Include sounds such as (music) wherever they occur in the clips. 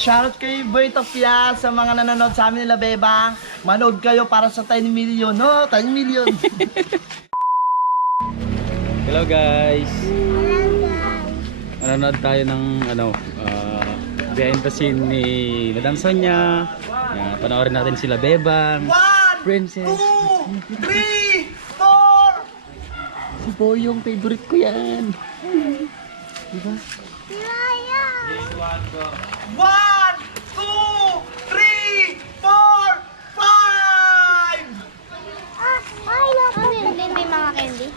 Shoutout kay Boy Topia sa mga nanonood sa amin nila Bebang. Manood kayo para sa 10 million, no? 10 million. (laughs) Hello guys. Manonood tayo ng ano, uh, behind the scene ni Madam Sonia. Yan, panoorin natin sila Bebang. One, Princess. two, three, four. Si Boyong, favorite ko yan. Diba? One, two, three, four, five. Hindi may mga candy.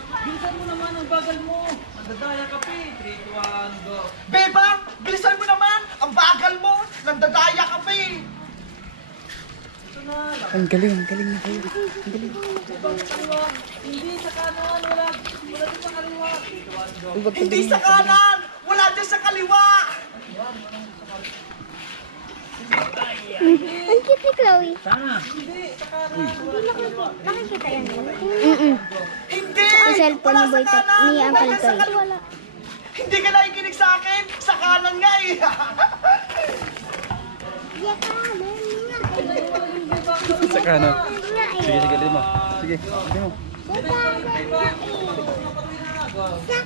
Bebang, bilisan mo naman. Ang bagal mo. Nandadaya ka pa eh. Ang galing, ang galing na kayo. Hindi sa kanan. Wala dyan sa kaliwa. Ang cute ni Chloe. Nakikita yan. Mm-mm. Hindi. Sa cellphone Wala ni Boy sa kanan. ni Wala Uncle dyan sa Toy. kaliwa. Hindi ka nakikinig sa akin. Sa kanan nga eh. (laughs) Sa kanan. Sige, sige, dito mo. Sige, dito mo.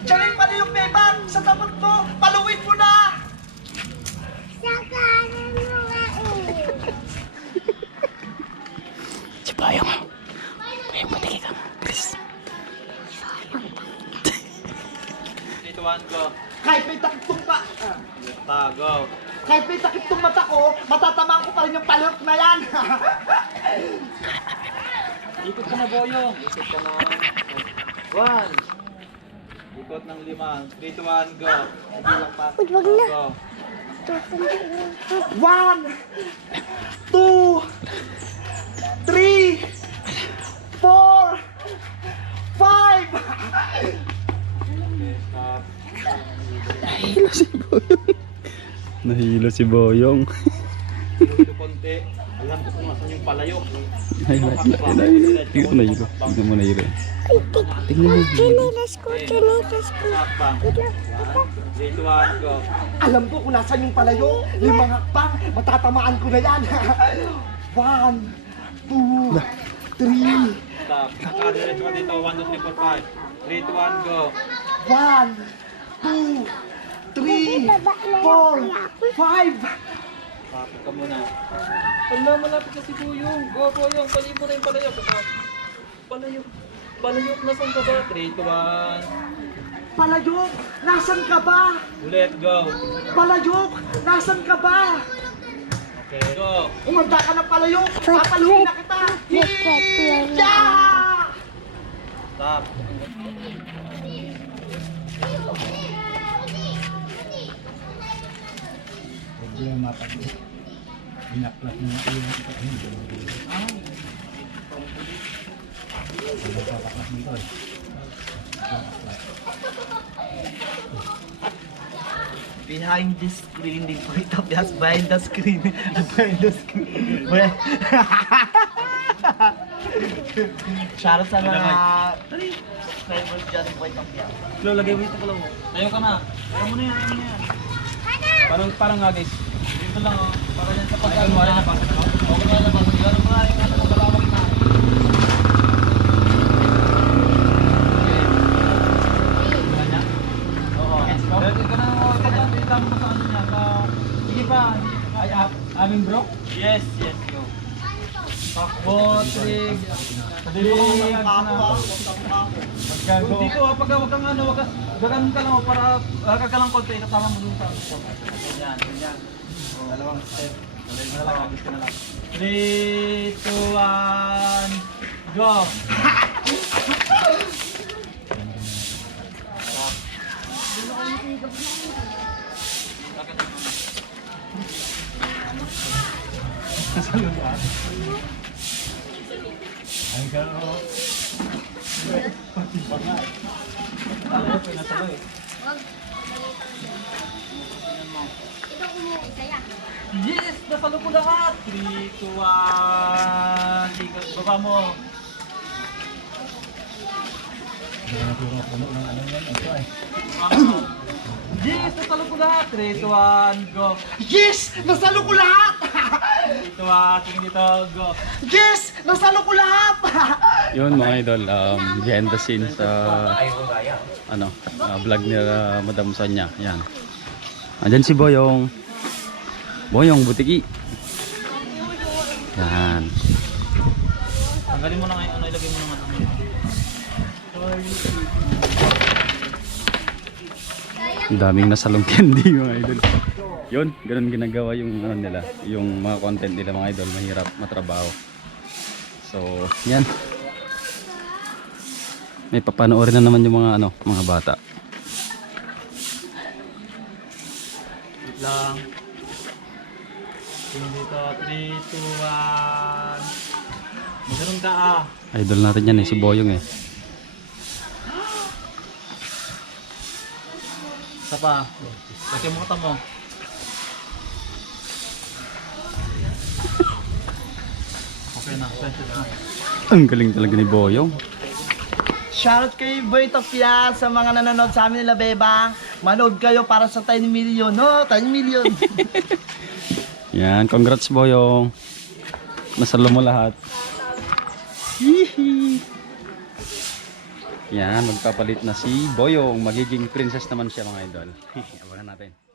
Diyan pala yung bebang. Sa tapat mo. Paluin mo na. Si Boyong. Boyong, patigil ka. Please. Dito one go. Kahit may takip tong pa. ah, Tago. Kahit may takip tong mata ko, matatamaan ko pa rin yung palok na yan. Ikot ka na boyong. Ikot ka na. One. Ikot ng lima. 3 to 1, go. Bilang pa. Uy, wag na. Go. One, two, three, four, five. Stop. Nahilo si Boyong. Nahilo si Boyong. Dito konti. Alam ko kung nasan yung palayok. Nahilo. Nahilo. Tingnan mo nahilo. Tingnan mo nahilo. Tingnan mo. Chinilas ko, chinilas ko. Stop pa. Wait lang, wait lang. 3 to 1, go. Alam ko kung nasan yung palayo. Limang hakbang, matatamaan ko na yan. (laughs) One, two, three, Stop. Nakadiretso ka dito. 1, 2, 3, 4, 5. 3 to 1, go. one, two, three, four, five. Stop ka muna. Wala, malapit na si Boyong. Go, Boyong. Paliin mo na yung palayok. Stop. Palayok. Palayok na saan ka ba? 3 to 1. Palayok, nasan ka ba? Ulit, go. Palayok, nasan ka ba? Okay, go. Umanda ka ng palayok, papaluin na kita. Hiya! Stop. Problema pag binaklat ng iyon ito hindi pa baklat nito eh Behind the screen, di po ito. Yes, behind the screen. (laughs) behind the screen. Well, (laughs) Shoutout sa mga subscribers dyan po ito. Lo, lagay mo ito pala mo. Tayo ka na. Tayo mo na yan, tayo mo na yan. Parang, parang nga guys. Dito lang oh. Para yan sa pagkain mo. na pasok ko. Okay na na pasok. Gano'n mo na yung ano, malawak na. Dyan. Ano. Ay, ah, aming bro? Yes, yes, go. Takbo, trig. Trig. Gago. Dito ah, pag wag kang ano, wag ka, gagan ka lang para wag ka lang konti, kasama mo dun sa Ganyan, ganyan. Oh, dalawang step. Dalawang ka na lang. 3, 2, 1, go! Ay gano Yes! Nasa mo lahat! 3, 2, 1, ikot. Baba mo. Hindi na puro puno ng ano ito. Yes! Natalo ko lahat. 3, 2, 1, go. Yes! Nasalo ko lahat! 3, 2, 1, tingin dito, go. Yes! Nasalo ko lahat! (laughs) Yun mga idol, um, behind the scenes sa ano, uh, vlog ni uh, Madam Sonia. Yan. Andyan si Boyong. Boyong Butiki. Yan. Tanggalin mo na ngayon, ano ilagay mo naman. Ang daming nasalong candy mga idol. Yun, ganun ginagawa yung ano nila, yung mga content nila mga idol, mahirap matrabaho. So, yan. May papanoorin na naman yung mga ano, mga bata. Wait lang. Tingin dito, 3, 2, 1. Maganon ka ah. Idol natin yan eh, si Boyong eh. Isa pa. Lagyan mo mata mo. Ang galing talaga ni Boyong. Shoutout kay Boy Topia sa mga nanonood sa amin nila, Beba. Manood kayo para sa 10 million. No, 10 million. (laughs) Yan, congrats Boyong. Nasalo mo lahat. Hihi. Yan, magpapalit na si Boyong. Magiging princess naman siya mga idol. (laughs) Abangan natin.